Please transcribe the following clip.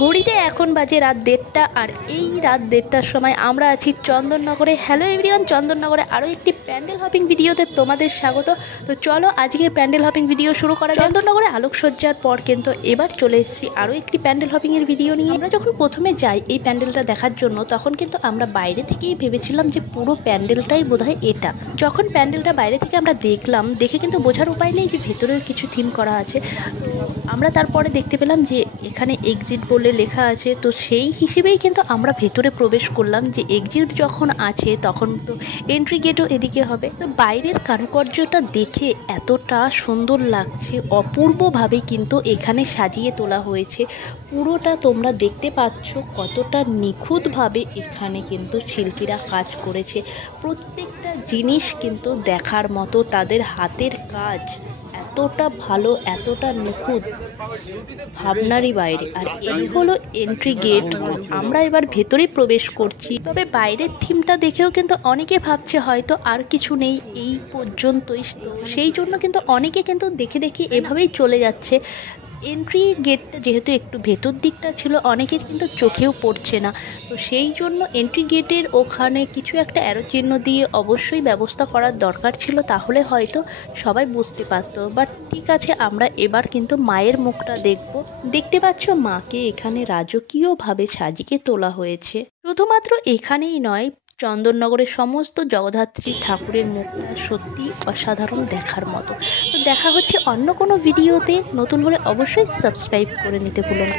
ঘড়িতে এখন বাজে রাত 1:30 আর এই রাত 1:30টার সময় আমরা আছি চন্দননগরে। হ্যালো এভরিওয়ান, চন্দননগরে আরও একটি প্যান্ডেল হপিং ভিডিওতে তোমাদের স্বাগত। তো চলো আজকে প্যান্ডেল হপিং ভিডিও শুরু করা যাক। চন্দননগরে আলোকসজ্জার পর কিন্তু এবার চলে এসেছি আরও একটি প্যান্ডেল হপিংয়ের ভিডিও নিয়ে। আমরা যখন প্রথমে যাই এই প্যান্ডেলটা দেখার জন্য, তখন কিন্তু আমরা বাইরে থেকেই ভেবেছিলাম যে পুরো প্যান্ডেলটাই বোধহয় এটা। যখন প্যান্ডেলটা বাইরে থেকে আমরা দেখলাম, দেখে কিন্তু বোঝার উপায় নেই যে ভেতরের কিছু থিম করা আছে। তো আমরা তারপরে দেখতে পেলাম যে এখানে এক্সিট বলে লেখা আছে। তো সেই হিসেবেই কিন্তু আমরা ভেতরে প্রবেশ করলাম, যে এক্সিট যখন আছে তখন তো এন্ট্রি গেটও এদিকে হবে। তো বাইরের কারুকার্যটা দেখে এতটা সুন্দর লাগছে, অপূর্বভাবে কিন্তু এখানে সাজিয়ে তোলা হয়েছে। পুরোটা তোমরা দেখতে পাচ্ছ কতটা নিখুঁতভাবে এখানে কিন্তু শিল্পীরা কাজ করেছে। প্রত্যেকটা জিনিস কিন্তু দেখার মতো, তাদের হাতের কাজ এতটা ভালো, এতটা নিখুঁত, ভাবনারই বাইরে। আর এই হলো এন্ট্রি গেট। আমরা এবার ভেতরে প্রবেশ করছি। তবে বাইরের থিমটা দেখেও কিন্তু অনেকে ভাবছে হয়তো আর কিছু নেই, এই পর্যন্তই। সেই জন্য কিন্তু অনেকে কিন্তু দেখে দেখে এভাবেই চলে যাচ্ছে। এন্ট্রি গেটটা যেহেতু একটু ভেতর দিকটা ছিল, অনেকের কিন্তু চোখেও পড়ছে না। তো সেই জন্য এন্ট্রি গেটের ওখানে কিছু একটা অ্যারো চিহ্ন দিয়ে অবশ্যই ব্যবস্থা করার দরকার ছিল, তাহলে হয়তো সবাই বুঝতে পারতো। বাট ঠিক আছে, আমরা এবার কিন্তু মায়ের মুখটা দেখতে পাচ্ছ মাকে এখানে রাজকীয়ভাবে সাজিয়ে তোলা হয়েছে। শুধুমাত্র এখানেই নয়, চন্দননগরের সমস্ত জগদ্ধাত্রী ঠাকুরের মুখটা সত্যি অসাধারণ, দেখার মতো। তো দেখা হচ্ছে অন্য কোনো ভিডিওতে। নতুন হলে অবশ্যই সাবস্ক্রাইব করে নিতে ভুলো না।